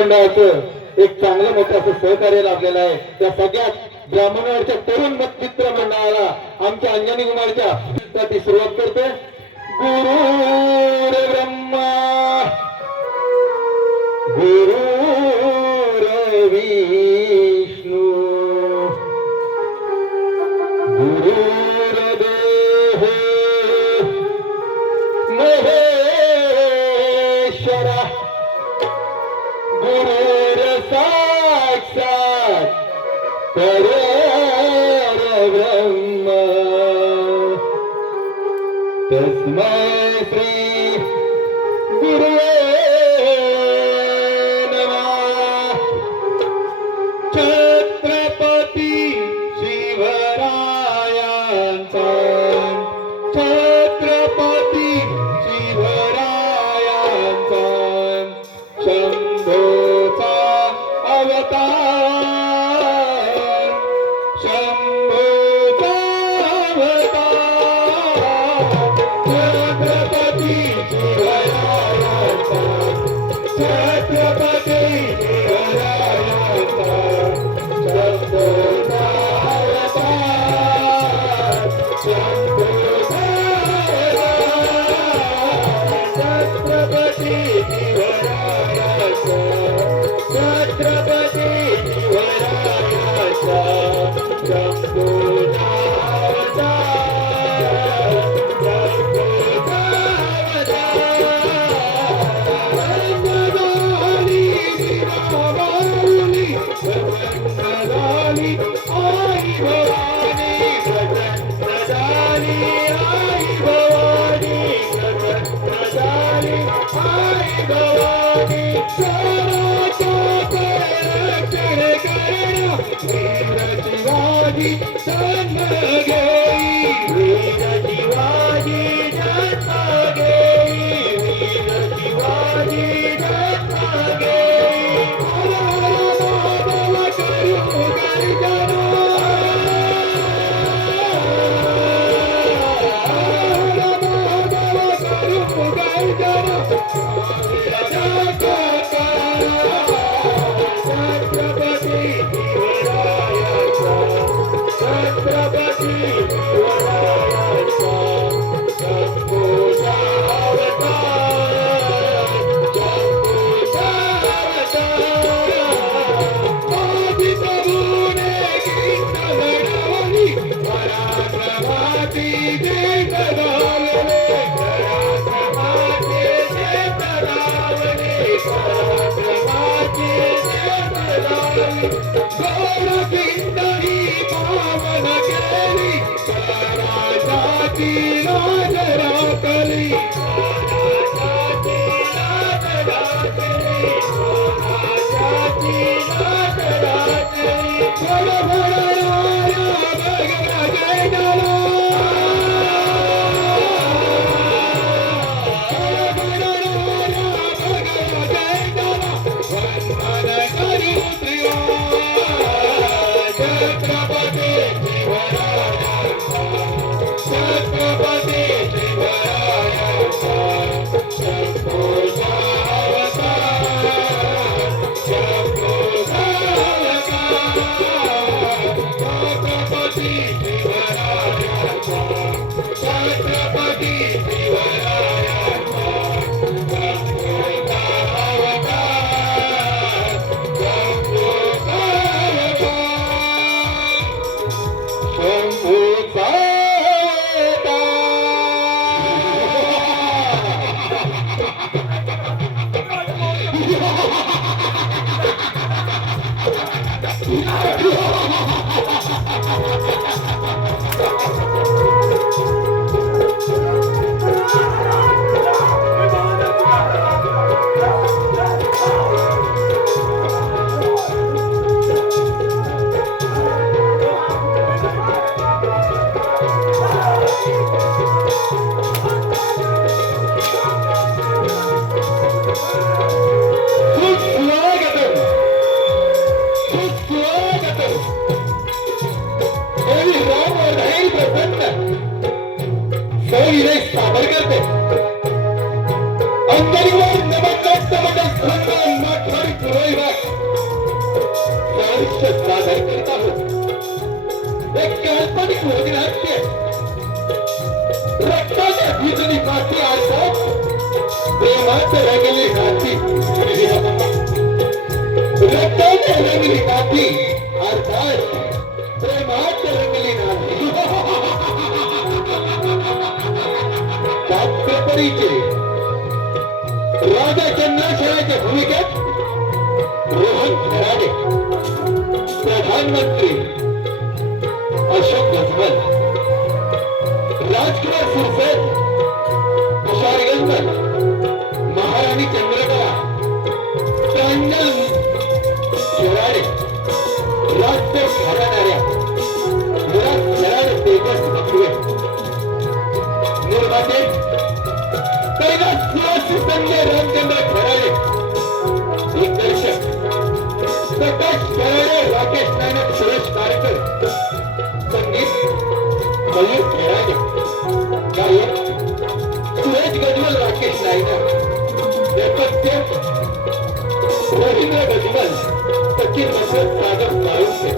मंडळाचं एक चांगलं मोठं असं सहकार्य लाभलेलं आहे. त्या सगळ्यात ब्राह्मणवाडच्या तरुण मित्र मंडळाला आमच्या अंजनी कुमारच्या ती सुरुवात करते. गुरु ब्रह्मा गुरु विष्णू गुरुर्देव महेश्वरा गुरुर साक्षात परब्रह्म तस्मै श्री गुरुवे नमः. छत्रपती शिवरायांचा छत्रपती शिवरायांचा शंभूचा अवतार शंभूचा अवतार छत्रपती शिवरायांचा छत्रपती शिवरायांचा शंभूचा अवतार शंभूचा अवतार छत्रपती शिवरायांचा छत्रपती शिवरायांचा शंभूचा सादर करीत आहोत एक काल्पनिक वगनाट्य रक्ताच्या भिजली काठी अर्थात प्रेमात रंगली काठी रक्ताच्या रंगली काठी अर्थात प्रेमात रंगली नाठी छत्रपतीचे राजा चंद्रशेखराच्या भूमिकेत रोहन खराडे प्रधानमंत्री अशोक गजबल राजकुमार सुरसेन तुषार गजबल महाराणी चंद्रकला प्रांजल खराडे राज्य घराणाऱ्या मुराद खराडे तेजस बखवे निर्माते कैलास निवासी संजय रामचंद्र खराडे दिग्दर्शक प्रकाश खराडे राकेश नायक सुरेश कारकर संगीत मयूर खराडे गायक सुरेश गजबल राकेश नायक नेपथ्य रवींद्र गजबल सचिन मसरत सागर साळुंखे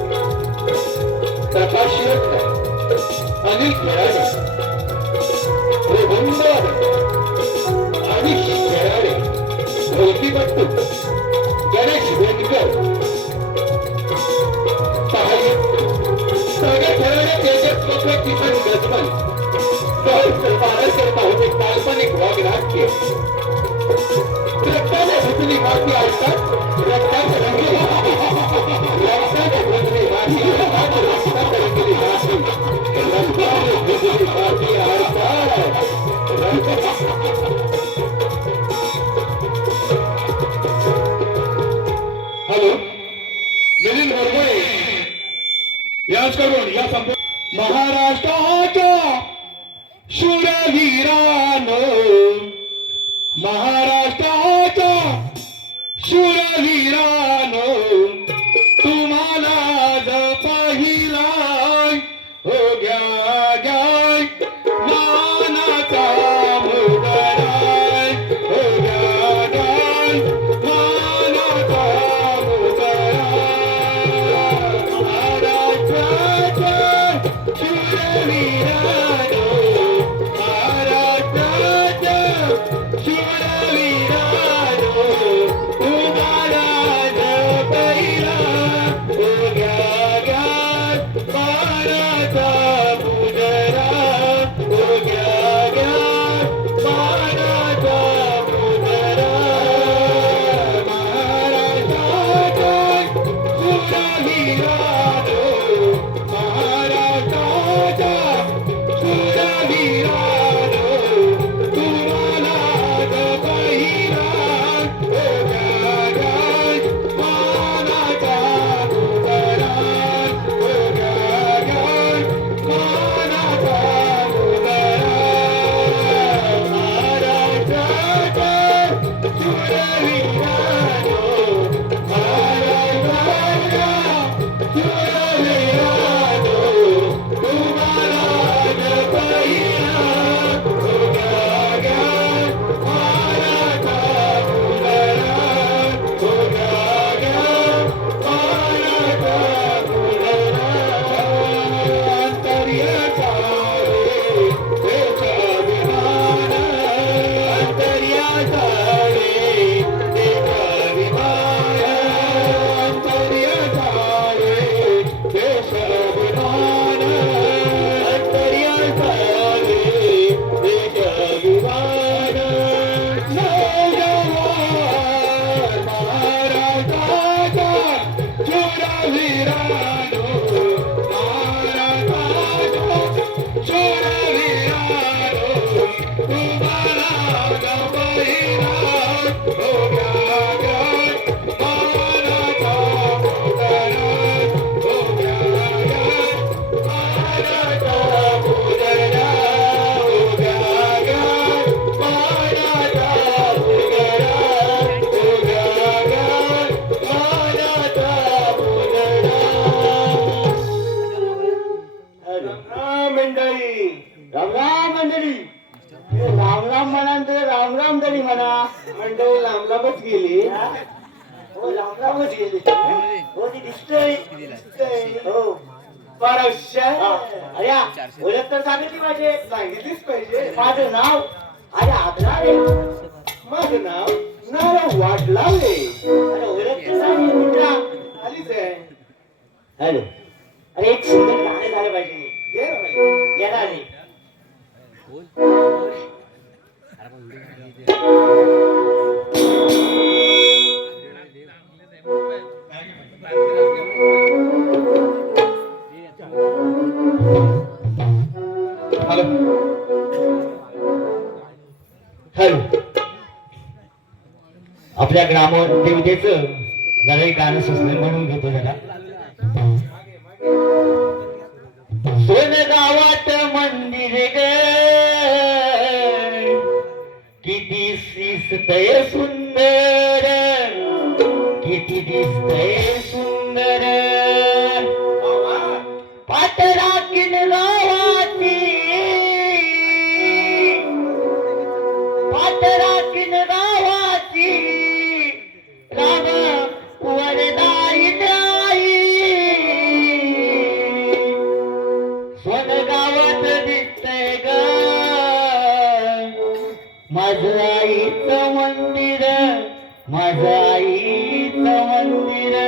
प्रकाशक अनिल खराडे प्रबंधक अनिश खराडे ढोलकीपट्टू गणेश वेदकर सहाय्यक सागर खराडे तेजस बखवे किसन गजबल सहज सादर करत आहोत एक काल्पनिक वागनाट्य रक्ताने भिजली माती ऐकतात रक्ताने रंगली रक्ताने भिजली माती ऐकतात रक्ताने रंगली माती रक्ताने भिजली माती ऐकतात हॅलो मिलिंद वरवळे याच करून या संपूर्ण महाराष्ट्राच्या शूरवीरानो महाराष्ट्राच्या शूरवीरानो तुम्हाला पाहिला हो घ्या घ्या मानाचा मुदरा हो घ्या घ्या मानाचा मुदरा महाराष्ट्राच्या शूरवीरानो मंडळी लांब लांबच गेली. हो लांब लांबच गेली. हो ती दिसतोय हो परश्या अरे ओळख तर सांगितली पाहिजे सांगितलीच पाहिजे. माझं नाव अरे आदला रे माझं नाव वाटलावे. अरे ओळख तर सांगितली कुठला आलीच आहे. हॅलो अरे एक सुंदर गाणं झालं पाहिजे घे रे बाई. गेला रे हॅलो हॅलो आपल्या ग्रामदेवतेचं जरा एक गाणं सुचलं म्हणून घेतो जरा सोन गावात मंदिर ग किती दिसतय सुंदर किती दिसतय सुंदर पाटराखीन गावाची पाटराखीन गावाची राम वरदाई सोन गावात दिसतंय ग माझं आईचं मंदिर माझं आईचं मंदिर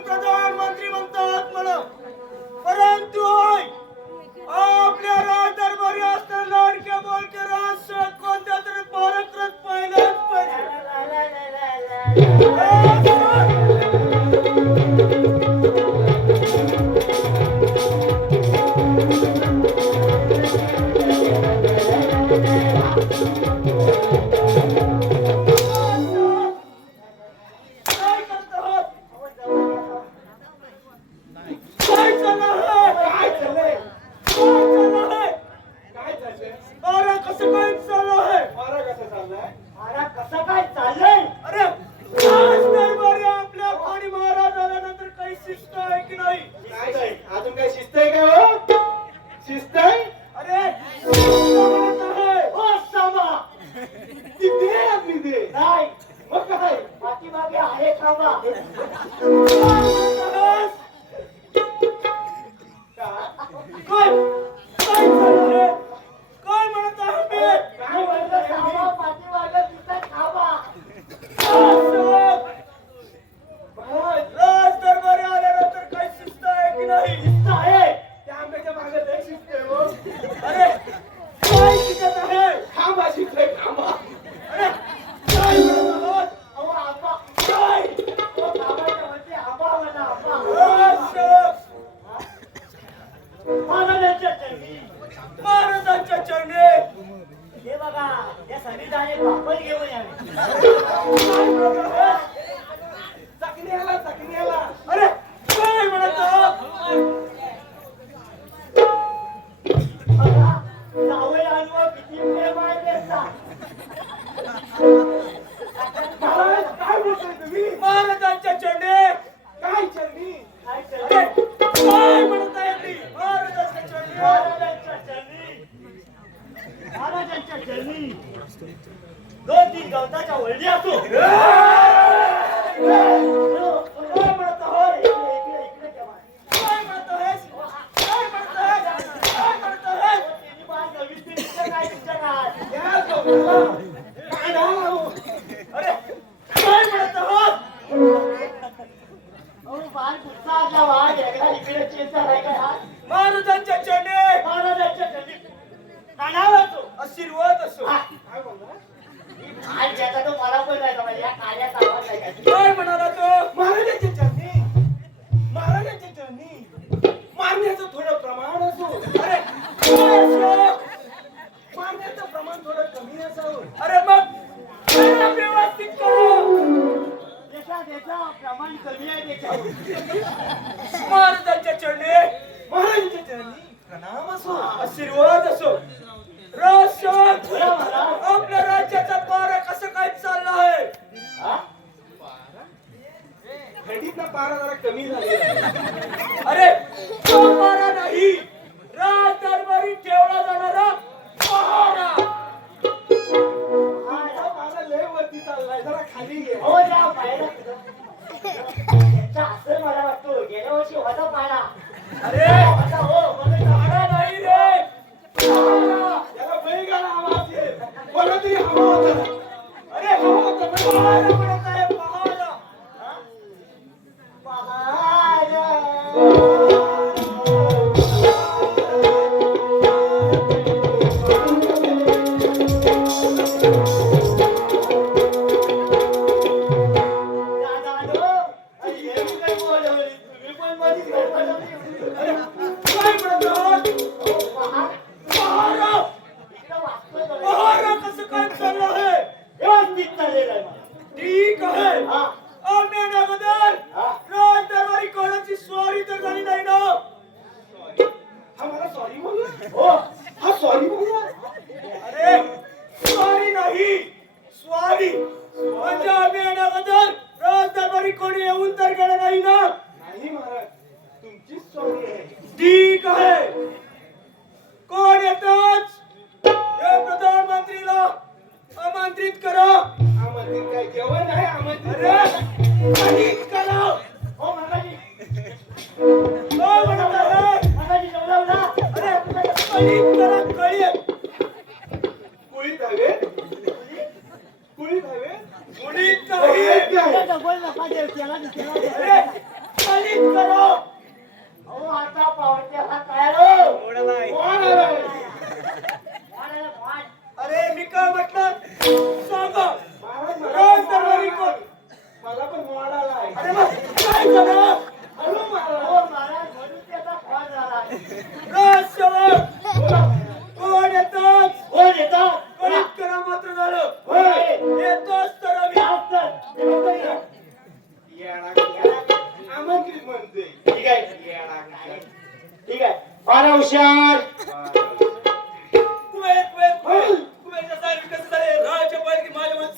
प्रधानमंत्री म्हणतात मला परंतु होय आपल्या राज दरबारी असताना लाडक्या बोलक्या राज कोणत्या तरी पारक्रत पाहिल्याच कसं काय चाललंय अरे चकण्याला अरे काय म्हणतो जावई आणवा किती प्रेम आहे त्याचा काय बोलतोय तुम्ही महाराजांच्या चरणी काय चरणी काय म्हणत आहे ती महाराजांच्या चरणी महाराजांच्या चरणी 2-3 गवताच्या वळली असो महाराजांच्या चरणी महाराजांच्या चरणी आशीर्वाद असो काय म्हणाला तो महाराजांच्या चरणी महाराजांच्या चरणी मारण्याचं थोडं प्रमाण असो अरे काय असो मारण्याचं प्रमाण थोडं कमी असावं अरे मग व्यवस्थित करू त्याचा प्रमाण कमी आहे त्याच्यावर महाराजांच्या चरणी महाराजांच्या चरणी प्रणाम असो आशीर्वाद असो आपल्या राज्याचा पारा कसं काय चालला आहे थंडीतला पारा जरा कमी झाला अरे तो पारा नाही राज दरबारी ठेवला जाणारा पहारा पारा लय वरती चाललाय जरा खाली घे हो जा बाहेर असं मला वाटतो गेल्या वर्षी होता पारा अरे हो पारा नाही रे त्याला बैलगाडा हवा असेल मला तरी हवा होता अरे हवा होता पहारा म्हणत आहे पहारा ठीक आहे आम्ही अगोदर राज दरबारी कोणाची स्वारी तर झाली नाही ना हा मला सॉरी म्हणून हो हा सॉरी म्हणून अरे स्वारी नाही स्वारी म्हणजे आम्ही अगोदर राज दरबारी कोणी येऊन तर गेलं नाही ना नाही महाराज तुमचीच स्वारी आहे ठीक आहे कोण येतच या प्रधानमंत्रीला आमंत्रित करा आमंत्रित काय जेवण आहे आमंत्रित करा हो महाराजी हो म्हणत आहे महाराजी जेवला अरे आमंत्रित करा कळी कुळीत हवे कुळीत हवे कुळीत नाही बोल ना पाजे केला अरे कळीत करा अहो आता पावते हात आलो कोण आलाय अरे मी काय म्हटलं सांगा राज दरबारी कोण मला पण मोड आलाय अरे मग काय झालं हॅलो महाराज म्हणून त्याचा फोन झाला राज सेवक कोण येतात कोण करा मात्र झालं येतोच तर आम्ही आमंत्रित म्हणते ठीक आहे ठीक आहे फार हुशार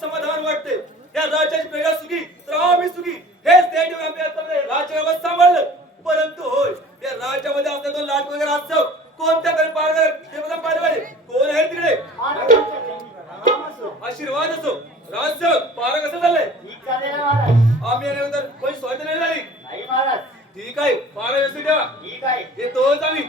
समाधान वाटते या राज्याची पेढा सुखी तर आम्ही सुखी हेच राज्य सांभाळलं परंतु होय या राज्यामध्ये आपल्या 2 लाट वगैरे असतं कोणत्या तरी पारगर ते बघा पाहिजे कोण आहे तिकडे आशीर्वाद असो राज्य पारा कसं झालंय आम्ही अगोदर कोणी स्वागत नाही झाली ठीक आहे पारा व्यवस्थित ठेवा ठीक आहे येतोच आम्ही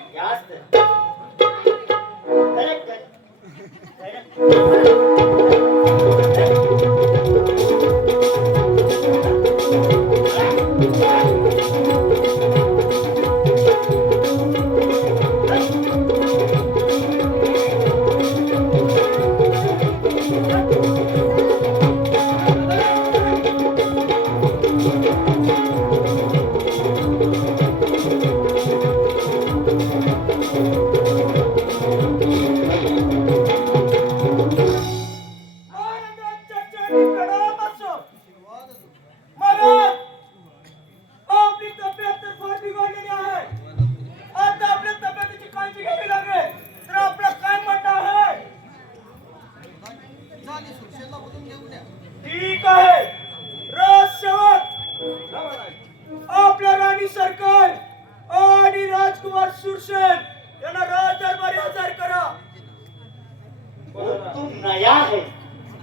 तू नया है,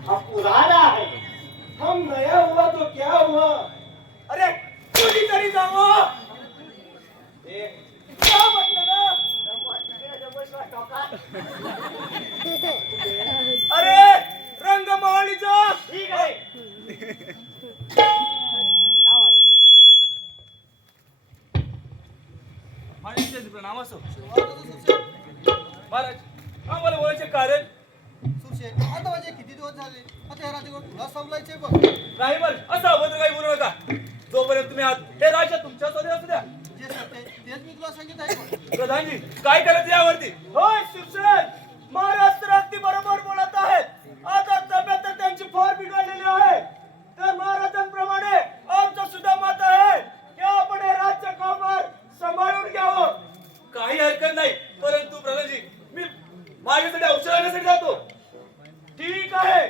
हम पुराना है. हम नया हुआ तो क्या हुआ? अरे कोणी तरी जावं. क्या म्हटलं ना? अरे रंगमाळीचा ठीक आहे. नाम असो महाराज आम्हाला बोलायचे कारण आता माझे किती दिवस झाले आता या राजगड तुला समजायचे बघ. नाही बरं असं अभद्र काही बोलू नका. जोपर्यंत तुम्ही आहात हे राज्य तुमच्या स्वतः असू द्या. जे सत्य आहे तेच मी तुला सांगितलं आहे बघ. प्रधानजी काय करायचं यावरती? होय शिवसेन महाराज तर अगदी बरोबर बोलत आहेत. आता तब्येत तर त्यांची फार बिघडलेली आहे. तर महाराजांप्रमाणे आमचं सुद्धा मत आहे की आपण हे राज्य कारभार सांभाळून घ्यावं. काही हरकत नाही, परंतु प्रधानजी मी माझ्यासाठी औषध आणण्यासाठी जातो. ठीक आहे,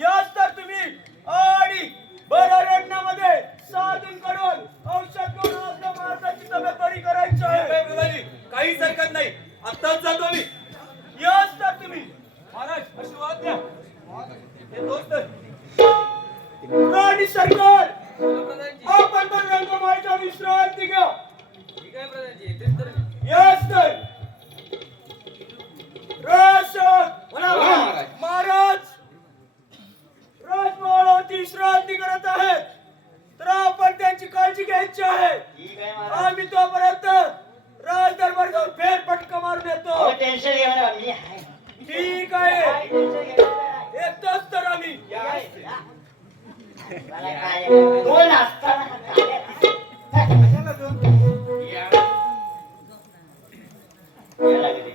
याच तर तुम्ही आणि बरण्यामध्ये साधूंकडून औषध घेऊन आपल्या महाराजांची तब्येत बरी करायची आहे. प्रधानजी काहीच हरकत नाही, आत्ताच जातो मी. याच तर तुम्ही महाराज आशीर्वाद द्या. हे दोस्त राणी सरकार आपण पण रंगमाळीचा विश्रांती घ्या. ठीक आहे प्रधानजी. याच तर महाराज राजमहालावरती विश्रांती करत आहेत, तर आपण त्यांची काळजी घ्यायची आहे. ठीक आहे महाराज. आम्ही तोपर्यंत राज दरबार जाऊन फेरफटका मारून येतो. टेन्शन घ्या ना, मी आहे. ठीक आहे, काय टेन्शन घ्यायचं? येतोच तर आम्ही. मला काय कोण असताना या लागले.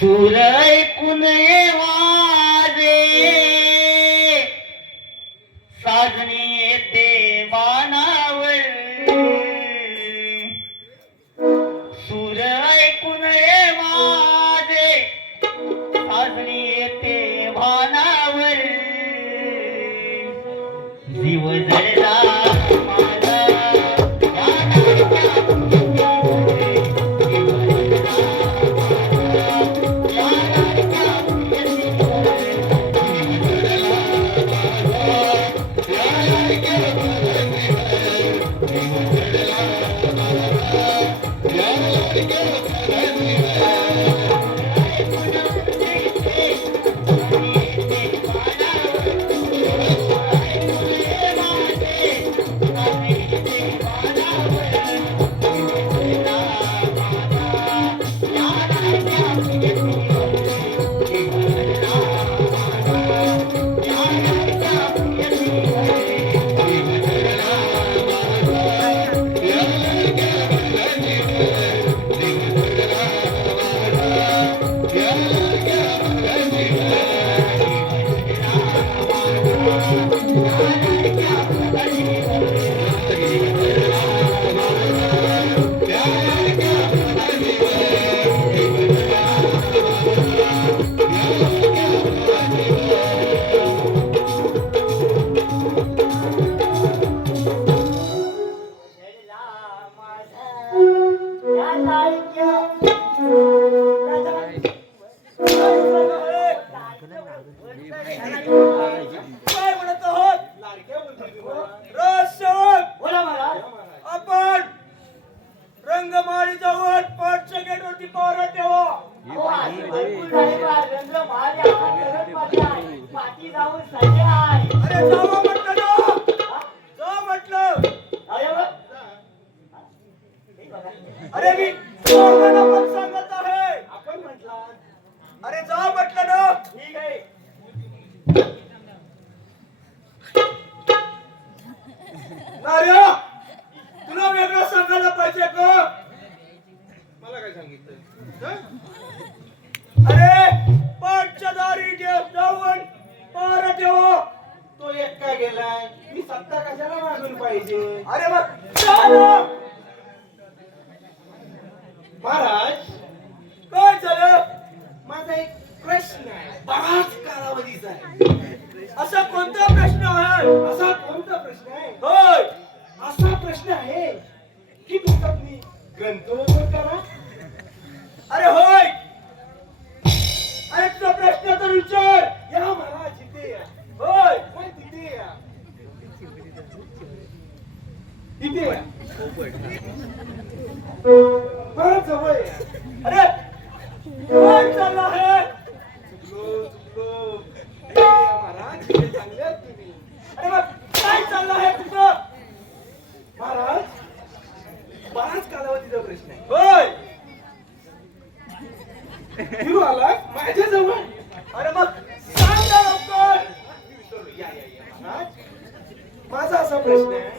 सूर ऐकून वाजे साजणी येते वानावर. सूर ऐकून वाजे साजणी येते वानावर. जीव जळला माझा अरे तुला वेगळं सांगायला पाहिजे का? मला काय सांगितलं हं? अरे पाठच्या दारी जाऊन पार ठेवा. तो एकटा गेलाय मी सत्ता कशाला मागून पाहिजे अरे मग चला. महाराज काय झालं? माझा एक प्रश्न आहे बराच कालावधीचा आहे असा कोणता प्रश्न आहे? असा कोणता प्रश्न आहे होय. असा प्रश्न आहे की तुमचा तुम्ही ग्रंथोत्तर करा अरे होय. अरे तुझा प्रश्न तर विचार. या महाराज तिथे या होय. होय, तिथे या तिथे या परत जवळ या अरे काय चाललं आहे? चुकलो चुकलो हे या महाराज हे चांगले आहात तुम्ही अरे मग काय चाललं आहे तुझं? महाराज बराच कालावधीचा प्रश्न आहे होय. फिरू आला माझ्याजवळ अरे मग सांग ना लवकर. या या या महाराज माझा असा प्रश्न आहे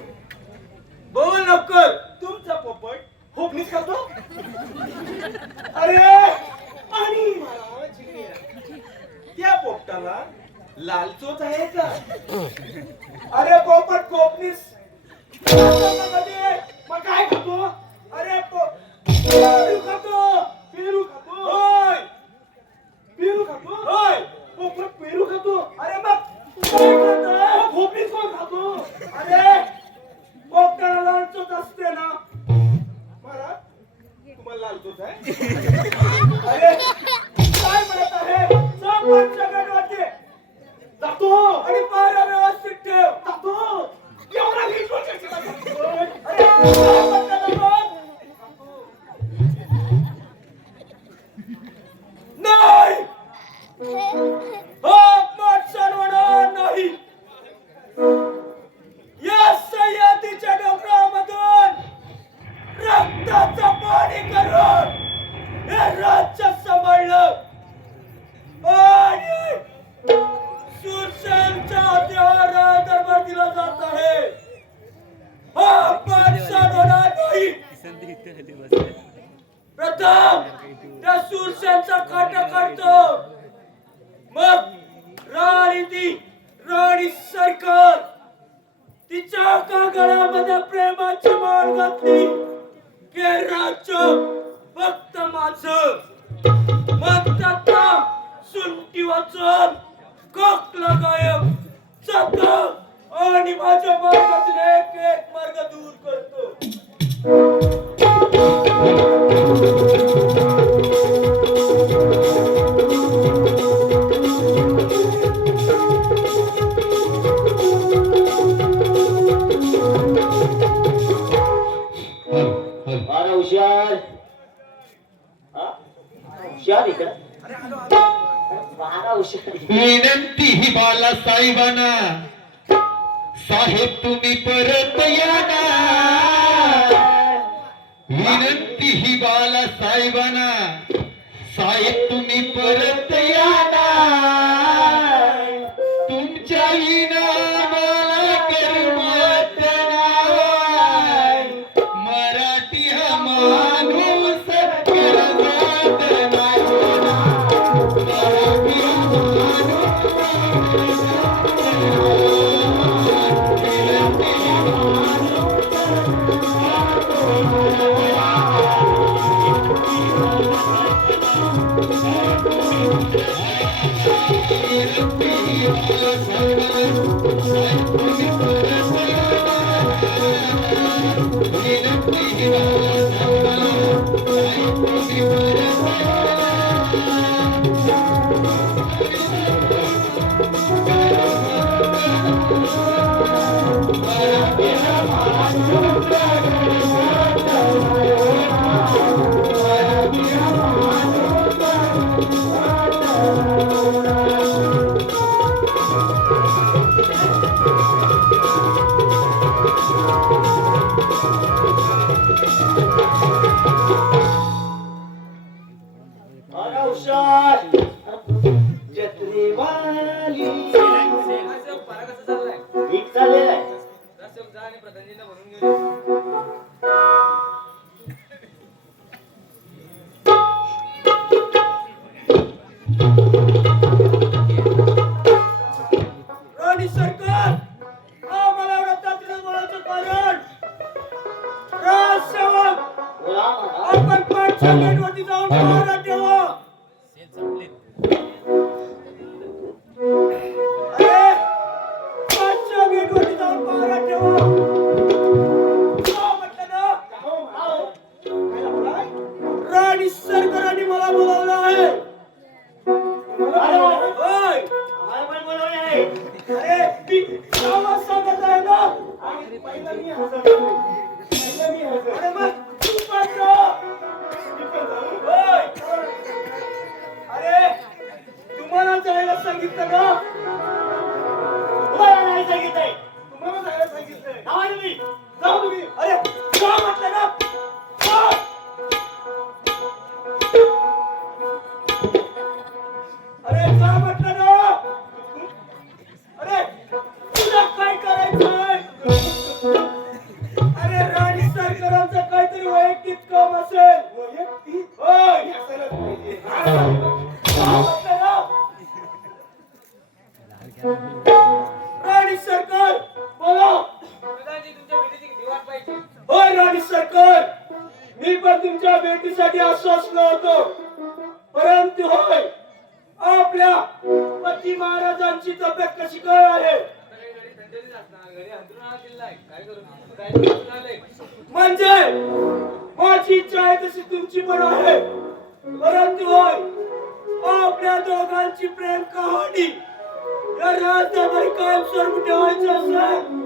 बोल लवकर. तुमचा पोपट होपणीच करतो अरे आणि महाराज इकडे या. त्या पोपटाला लाल चोच आहे का अरे पोपट कोपनीस. मग काय खातो अरे पेरू खातो. पेरू खातो होय. पेरू खातो होय. पोपट पेरू खातो अरे मग काय खातोय? होपणीच कोण खातो अरे पोपटाला लालचोच असते ना. महाराज तुम्हाला लाल चोच आहे अरे काय म्हणत आहे? सब पंचगड वाटे जातो आणि पारा व्यवस्थित ठेव. जातो एवढा नीट कशाला करतोय? अरे काय म्हणतात आपण? नाही. अपमान होणार नाही. या सह्याद्रीच्या डोंगरामधून रक्ताचं पाणी करून हे राज्य सांभाळलं आणि सुरसेनच्या हत्याराला दरबार दिला जात आहे. हा अपमान होणार नाही. प्रथम त्या सुरसेनचा काटा काढतो, मग राणी सरकार तिच्या कागळामध्ये प्रेमाची माळ घातली की राज्य फक्त माझं. मग त्याचा सुंटी वाचून कोकला गायब जातो आणि माझ्या मार्गातून एक एक मार्ग दूर करतो. अरे हुशार हुशार इकडं बारा हुशार. विनंती ही बाला साहेबांना साहेब तुम्ही परत या ना. विनंती ही बाला साहेबांना साहेब तुम्ही परत या ना. तुमच्या विना मला करमत नाही. मराठी हा माणूस करमत नाही ना. मराठी हा अरे हुशार जत्रेवाली परा कसा चाललाय? ठीक चाललेला आहे. रस्त्यावर जा आणि प्रधानजींना भरून घेऊन राणी सरकार मला रत्नागिरी बोलायचं कारण राजसेवक बोला महाराज. आपण पाठच्या गेटवरती जाऊन पहारा ठेवा अरे पाठच्या गेटवरती जाऊन पहारा ठेवा का म्हटलं ना राणी सरकारांनी मला बोलावलं आहे होय. अरे मी गावात सांगत आहे ना अरे मग तू पण जा. होय. अरे तुम्हाला जायला सांगितलं ना तुम्हाला नाही सांगितलंय तुम्हाला जायला सांगितलंय जावा तुम्ही जाऊ तुम्ही अरे जा म्हटलं ना जा. अरे जा म्हटलं ना अरे तुला काय करायचंय अरे राणी सरकारांचं काहीतरी वैयक्तिक काम असेल वैयक्तिक होय असायलाच पाहिजे राणी सरकार बोला होय राणी सरकार मी पण तुमच्या भेटीसाठी आश्वासलो होतो परंतु होय आपल्या पती महाराजांची तब्येत कशी काय आहे म्हणजे माझी इच्छा आहे तशी तुमची पण आहे परंतु होय आपल्या दोघांची प्रेम कहाणी या राज्यावर कायम स्वरूपी ठेवायची असेल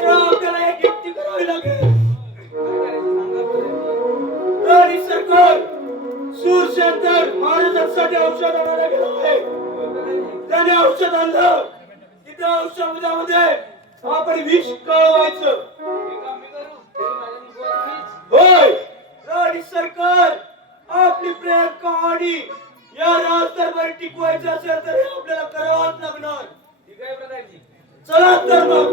तर आपल्याला एक युक्ती करावी लागेल राणी सरकार सूरशंकर महाराजांसाठी औषध आणायला गेलो आहे त्याने औषध आणलं की त्या औषधामध्ये आपण विष कळवायचं होय राणी सरकार आपली प्रेम कहाणी या राजदरबारी टिकवायची असेल तर हे आपल्याला करावंच लागणार ठीक आहे प्रधानजी चला तर मग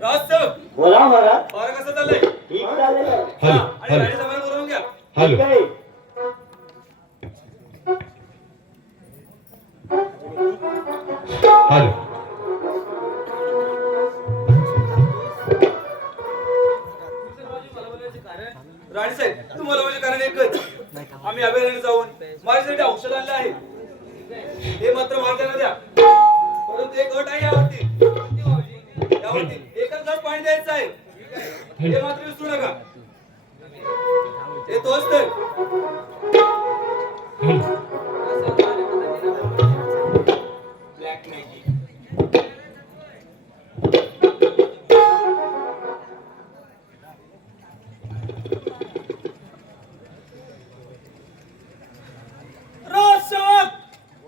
चला तर बोला महाराज. बारा कसं चाललंय ठीक चालेल. हॅलो आणि राणी सभेला बोलवून घ्या हॅलो ठीक आहे. हॅलो राणी साहेब तुम्हाला म्हणजे कारण एकच आम्ही अभयारण्य जाऊन माझ्यासाठी औषध आणलं आहे हे मात्र माझ्याला द्या परंतु एक अट आहे यावरती एकच ग्लास पाणी द्यायचं आहे हे मात्र विसरू नका हे तोच तर ब्लॅक मॅजिक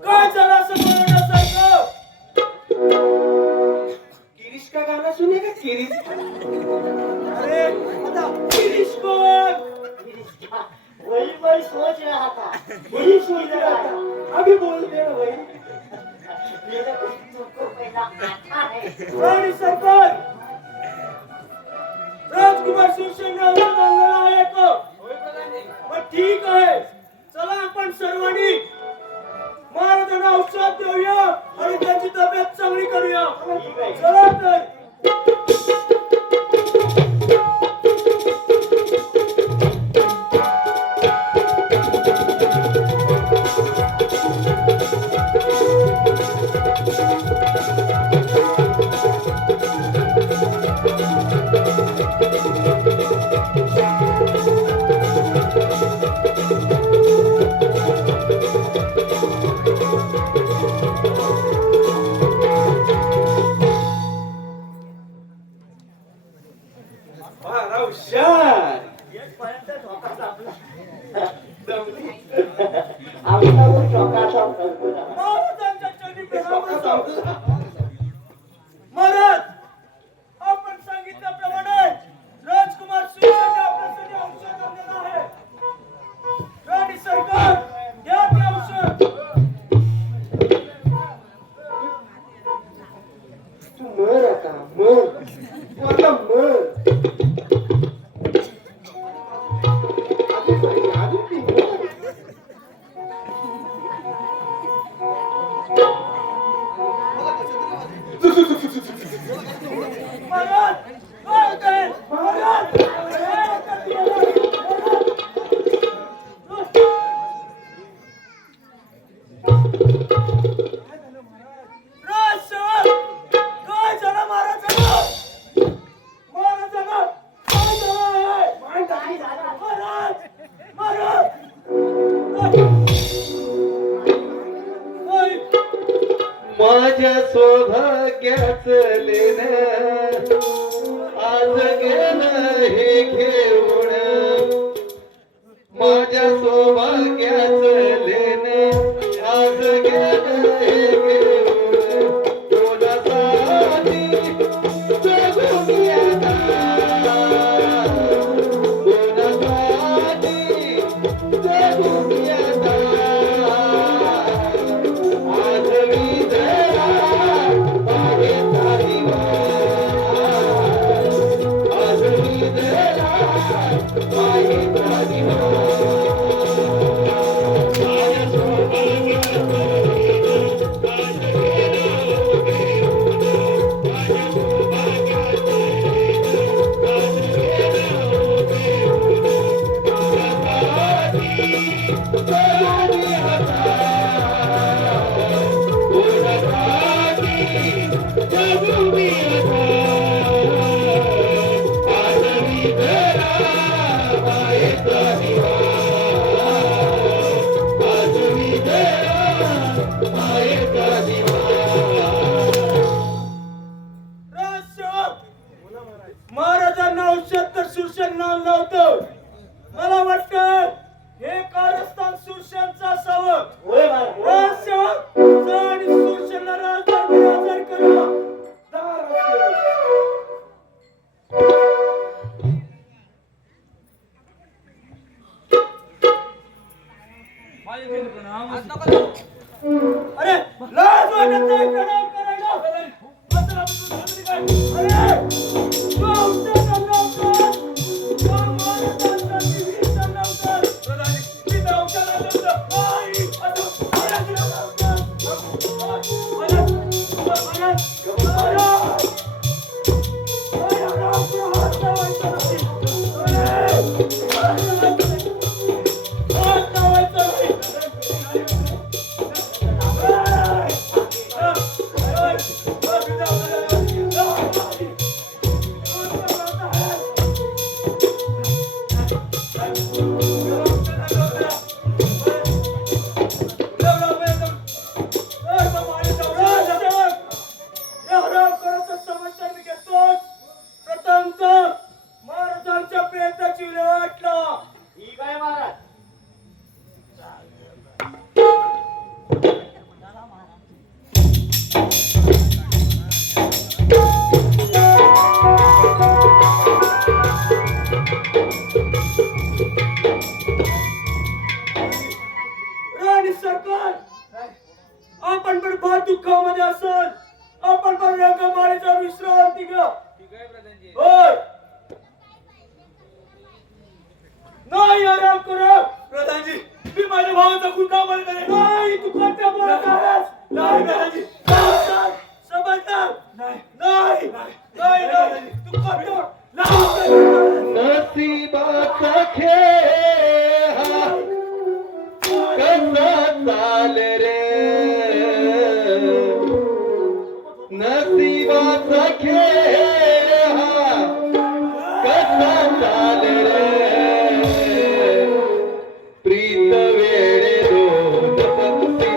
काय झालं असं बोलण्यासारखं गिरीश का गाना सुनेगा गिरीश. अरे आता गिरीश कोण वही सोच रहा था. वही सोच रहा था. अभी बोलते ना वही. मेरा कुछ तुमको पहला आता है. राणी सरकार राजकुमार शिवसेना आहे का मग ठीक आहे चला आपण सर्वांनी महाराजांना औषध देऊया आणि त्यांची तब्येत चांगली करूया चला तर महाराजांच्या चरणी प्रणाम असो. महाराज, आपण सांगितल्याप्रमाणे राजकुमार सुरसेनने आपल्यासाठी औषध आणलेलं आहे. राणी सरकार, घ्या ते औषध. तू मर आता, मर. तू आता मर. आधी ती मर. महाराज, काय होतंय? महाराज, काय होतंय तुम्हाला? राज साहेब, काय झालं महाराजांना? महाराजांना काय झालं आहे? महाराज, महाराज. ओय, माझ्या सौभाग्याच लेण आज गेलं हे घेऊन माझ्या सौभाग्याच लेण आज गेलं हे घेऊन कोणासाठी जगून येता कोणासाठी जगून येता आज मी जरा बाहेरचा दिवा आज मी जरा बाहेरचा दिवा माझ्या सौभाग्याचं महाराजांना औषध तर सुरसेन नाव नव्हतं. मला वाटतं हे कारस्थान सुरसेनचं असावं. राजसेवक, जा आणि सुरसेनला राजदरबारी हजर करा. अरे लाज वाटत नाही प्रणाम करायला. अरे तू औषध आणलं होतं. तू महाराजांसाठी वीस आणलं होतं. मी तर औषध आणलं होतं. आई, असं महाराज आणलं होतं. महाराज, महाराज, महाराज. हात लावायचा नाही. हात लावायचा नाही. महाराजांच्या प्रेताची विल्हेवाट लावा. ठीक आहे महाराज. राणी सरकार, आपण पण फार दुःखामध्ये असाल. आपण पण रंगमाळीचा विश्रांती घ्या. होय, नाही आराम करा. प्रधानजी, मी माझ्या भावाचा खून का बंद करेन? नाही, तू खोटं बोलत आहेस. नाही प्रधानजी, समजलं? नाही नाही, नाही, नाही, तू खोटं नसीबाचा खेळ हा कसा चाल रे नसीबाचा खेळ हा कसा चाल रे प्रीत वेळे दोन पंक्ती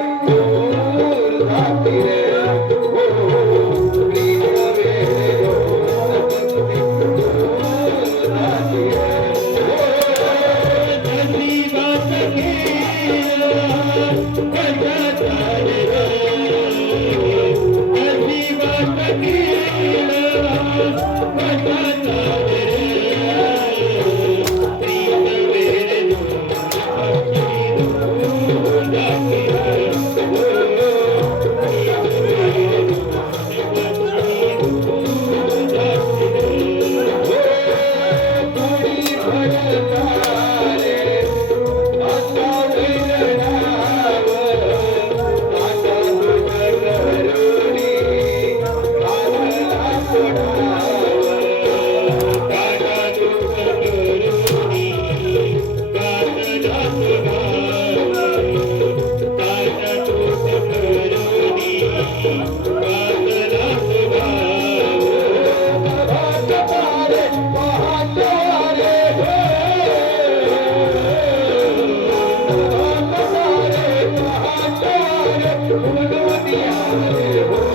भगवती आले हो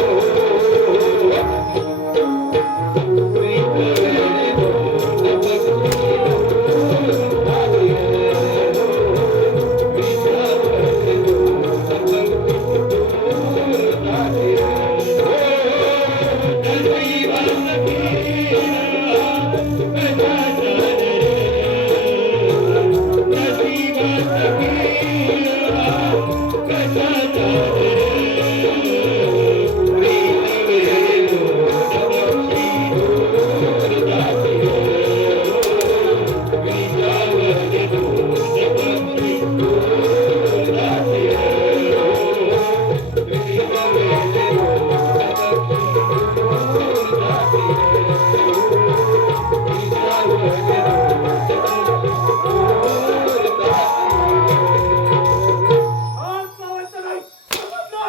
आज पावायचं नाही. समजलं?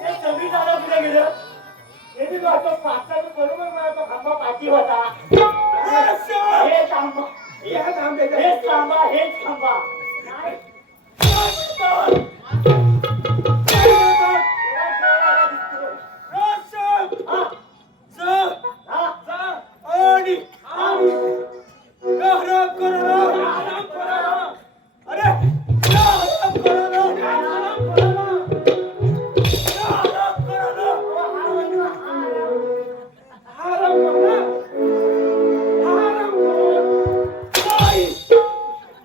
हे जमीनदारा पुढे गेलं. हे बी वाटतं पाचाचं बरोबर मला तो खांबा पाठी होता. असं. हेच आंबा, या आंब्याच्या हेच आंबा, हेच खांबा. नाही, असं. तेव्हा जेवायला दिसतो. असं. हा, जा. हा, जा. आणि आराम करा ना. आराम करा. अरे आराम करा ना. आराम करा ना. आराम करा ना. आराम करा. आराम करा. नाही.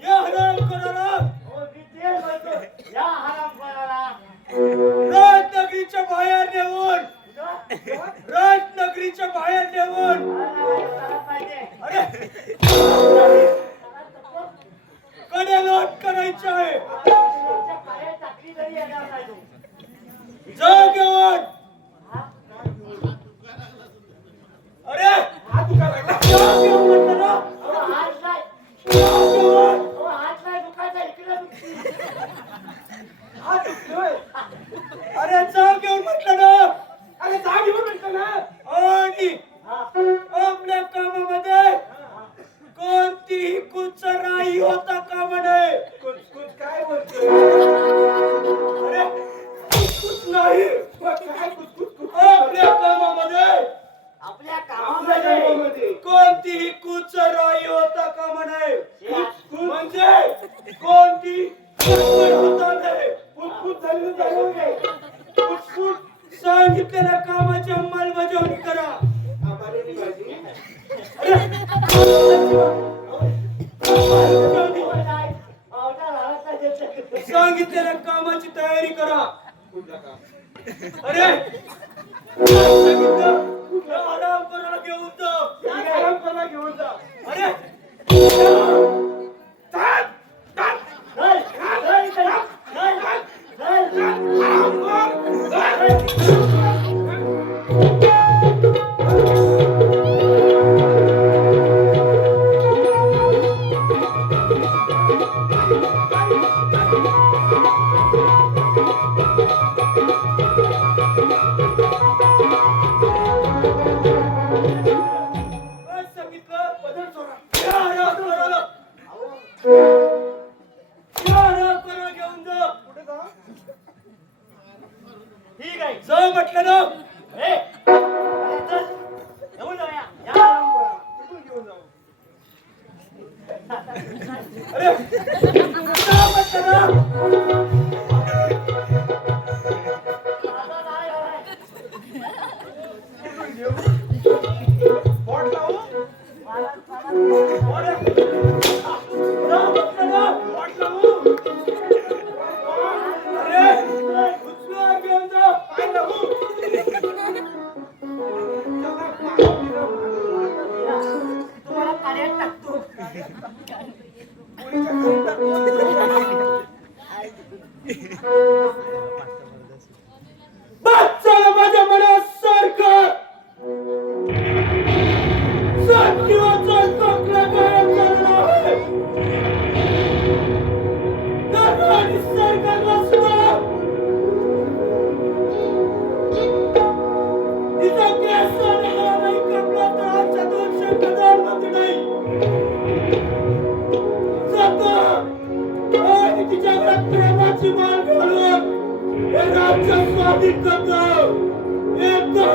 या आराम करा ना. हो, मी तेच म्हणतो. या आराम करायला. राजनगरीच्या बाहेर नेऊन राजनगरीच्या बाहेर नेऊन करायला पाहिजे. अरे त्याला तसं कडेलोट करायचे आहे. त्याच्या पायात टाकली तरी येणार नाही तो. जा घेऊन. हा? अरे हात दुखायला लागला. जा घेऊन म्हटलं ना. अहो, हात नाही. जा घेऊन. अहो, हात नाही दुखायचा, इकडे दुखती. हा दुखतोय. अरे जा घेऊन म्हटलं ना. अरे जा घेऊन म्हणतो ना. आणि हा. आपल्या कामामध्ये कोणतीही कुचराई होता कामा नये. कुछ काय बोलतोय? अरे कुछ नाही. काय कुछ? आपल्या कामामध्ये आपल्या कामामध्ये कोणतीही कुचराई होता कामा नये. म्हणजे कोणती गडबड होता नये. कुछ झालेलं जाणवू नये. कुटकुट सांगितलेल्या कामाची अंमलबजावणी करा. आम्हाला नाही पाहिजे. अरे अंमलबजावणी. हो, नाही. पावटा झाला पाहिजे. सांगितलेल्या कामाची तयारी करा. अरे सांगितलं या आराम करायला घेऊन जा. आराम करायला घेऊन जा. अरे चल, चल. चल, चल, चल, चल, चल. काय सांगितलं? बदल सोडा. या आराम करायला. या आराम करायला घेऊन जा. ठीक आहे. जा म्हटलं ना. ए, चल. घेऊन जाऊया. या आराम करा. कुठून घेऊन जाऊ? अरे जा म्हटलं ना. आता नाही होणार. बोट लावू. मला अरे जा म्हटलं ना. बोट लावू. अरे उचलून घेऊन जा. पाय लावू. आमच्या स्वाधीन करतो येतो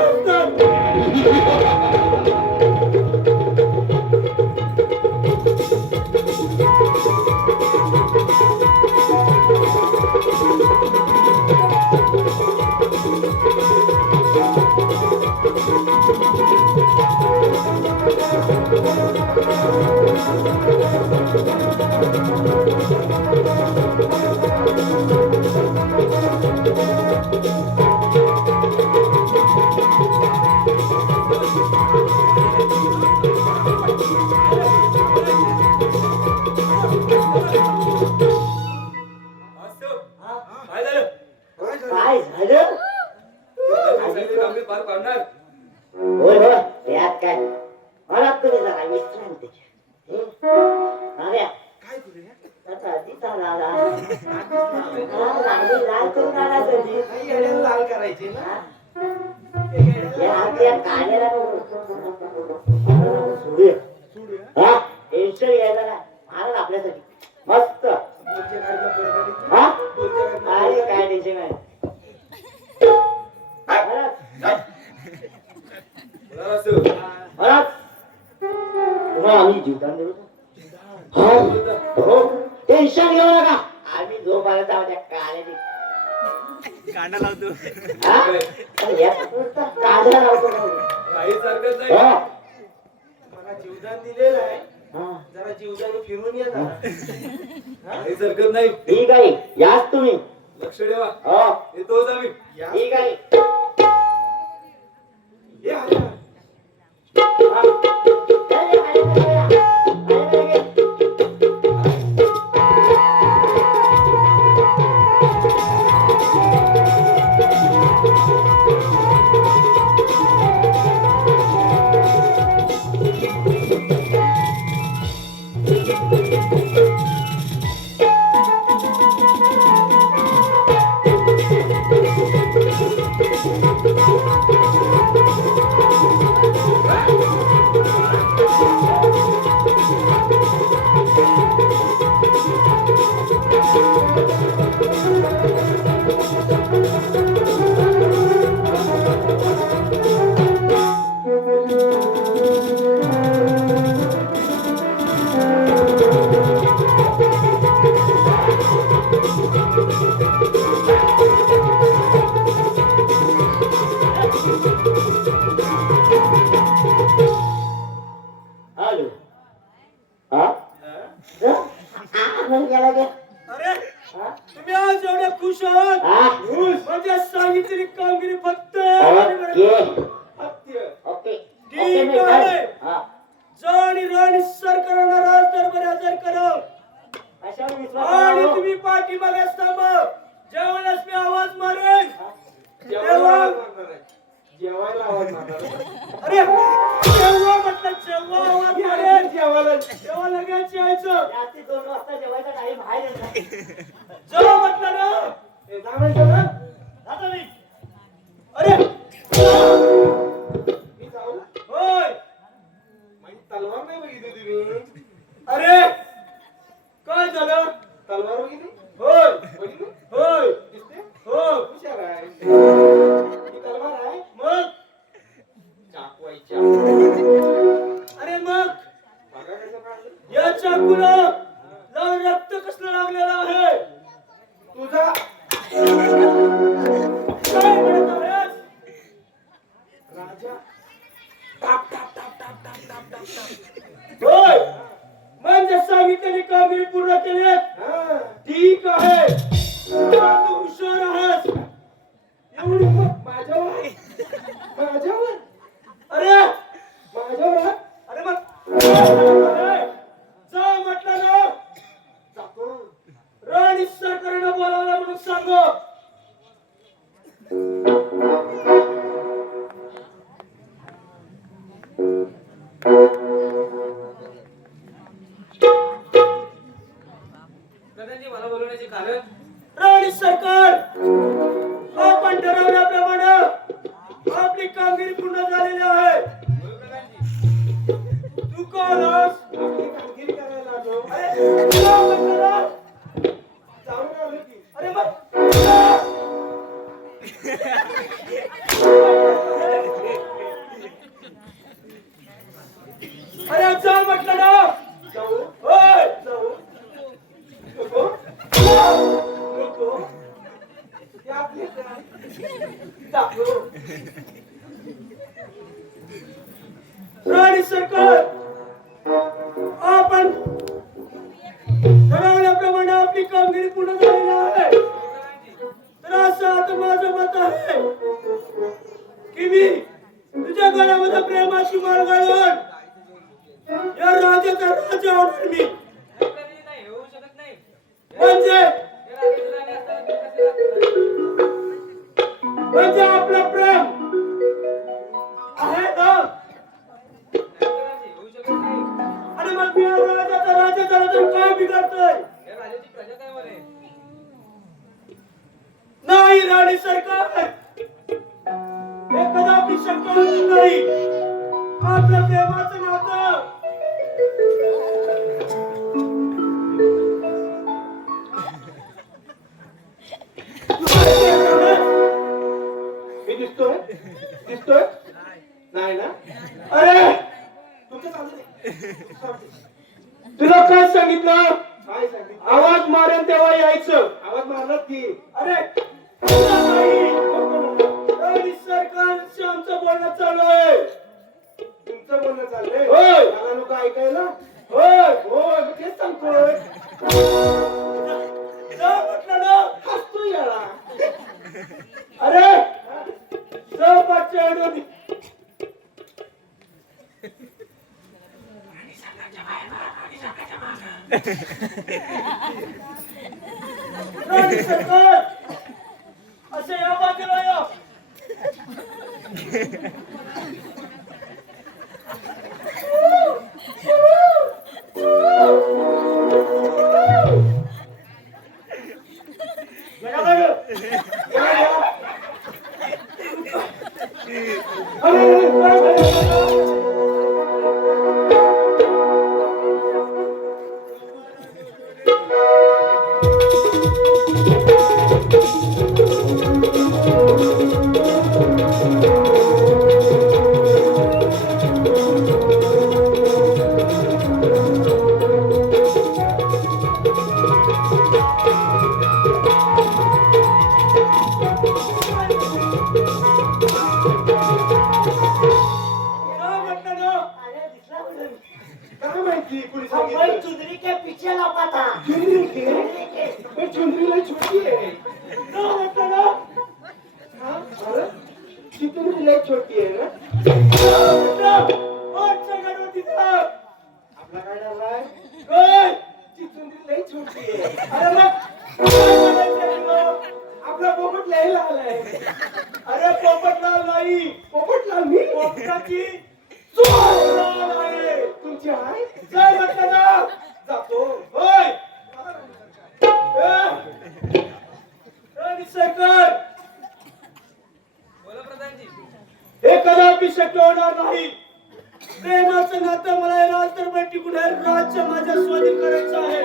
काय झालं काय झालं आम्ही पार पाडणार होय होय यात काय मला तुम्ही जरा विश्रांती घ्या. अरे काय करूया आता आधीच आला आला. लाल लाल करून आला कधी. काही येड्याला लाल करायचे ना या आपल्या काढलेला सोडूया. हा टेन्शन घ्यायला ना महाराज आपल्यासाठी मस्त हा काय काय टेन्शन नाही महाराज महाराज तुम्हाला आम्ही जीवदान देऊ हो टेन्शन घेऊ नका आम्ही झोपायला जाऊ द्या काढायची कांदा लावतो काढला लावतो काही हरकत नाही हा मला जीवदान दिलेलं आहे हा जरा जीवदानी फिरून या जरा काही हरकत नाही ठीक आहे याच तुम्ही लक्ष ठेवा हो येतोच आम्ही ठीक आहे ये आल्या. हा. अरे, अरे, अरे, अरे, अरे. हॅलो हा मग गेला गे अरे तुम्ही आज एवढे खुश आहात हा म्हणजे सांगितलेली कामगिरी फक्त ओके हत्या. ओके ठीक आहे. हा जाणी राणी सरकारला राज दरबार हजर करा कशावर विश्वास आणि ठेवा? तुम्ही पाठीमागे थांबा ज्यावेळेस मी आवाज मारेन जेवायला आवाज मारणार आहे. जेवायला आवाज मारणार आहे. अरे जेव्हा म्हटलं जेव्हा आवाज मारेन जेवायला तेव्हा लगेच यायचं रात्री 2 वाजता जेवायचा टाइम बाहेर येणार जेव्हा म्हटलं ना ए, जा म्हणतो ना. आता मी जातो. राणी सरकार, आपण ठरवल्याप्रमाणे आपली कामगिरी पूर्ण झालेली आहे. तर असं आता माझं मत आहे की मी तुझ्या गळ्यामध्ये प्रेमाची माळ घालून या राजाचा राजा होणार मी. म्हणजे आपलं प्रेम आहे ना. आणि मग मी या राजाचा राजा झाला तर काय बिघडतंय? नाही राणी सरकार, हे कदापि शक्य होत नाही. आपलं प्रेमाचं नातं मी दिसतोय दिसतोय नाही ना. अरे तुमचं चालू दे. तुला काय सांगितलं? काय सांगितलं? आवाज मारेन तेव्हा यायचं. आवाज मारलात की अरे तुला नाही, राणी सरकारशी आमचं बोलणं चालू आहे. तुमचं बोलणं चाललंय. होय. मला लोक ऐकायला. होय होय मी तेच सांगतोय. जा म्हटलं ना. हसतो याला. अरे सहपाठच्या ऐवजी राणी सरकार, असे या बाजूला या. काय माहिती कुणी भाई सांगितलं? चुंदरी के पीछे लौका था. चुंदरी के? पण चुंदरी लय छोटी आहे. हा? अरे, ती चुंदरी लय छोटी आहे ना. आपला काय झालाय? ती चुंदरी लय छोटी आहे. आपला पोपट लय लाल आहे. अरे पोपटलाल नाही, पोपटलाल मी? पोपटाची चोर आहे. तुमची आहे? जय म्हटलं ना. जातो. होय. राणी सरकार, हे कदापि शक्य होणार नाही. प्रेमाचं नातं मला हे राजदरबार टिकून हे राज्य माझ्या स्वाधीन करायचं आहे.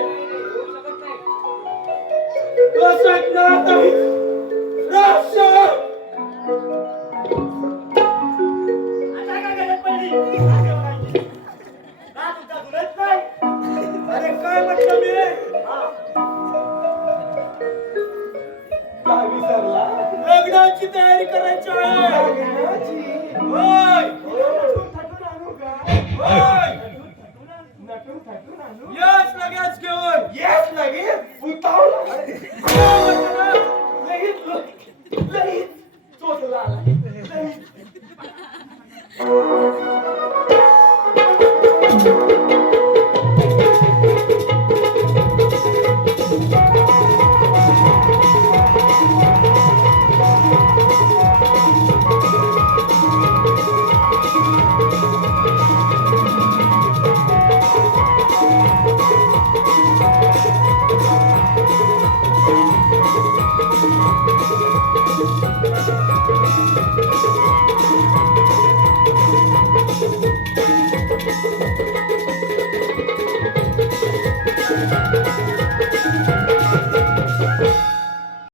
तू असं ऐकणार नाही. राज्य अरे काय म्हटलं मी? काय विसरला? लग्नाची तयारी करायची आहे. लग्नाची. होय नटून आणू का? होय. नटून आणू? यस लगेच घेऊन. येस लगेच. उतावळा. काय म्हटलं ना? लगेच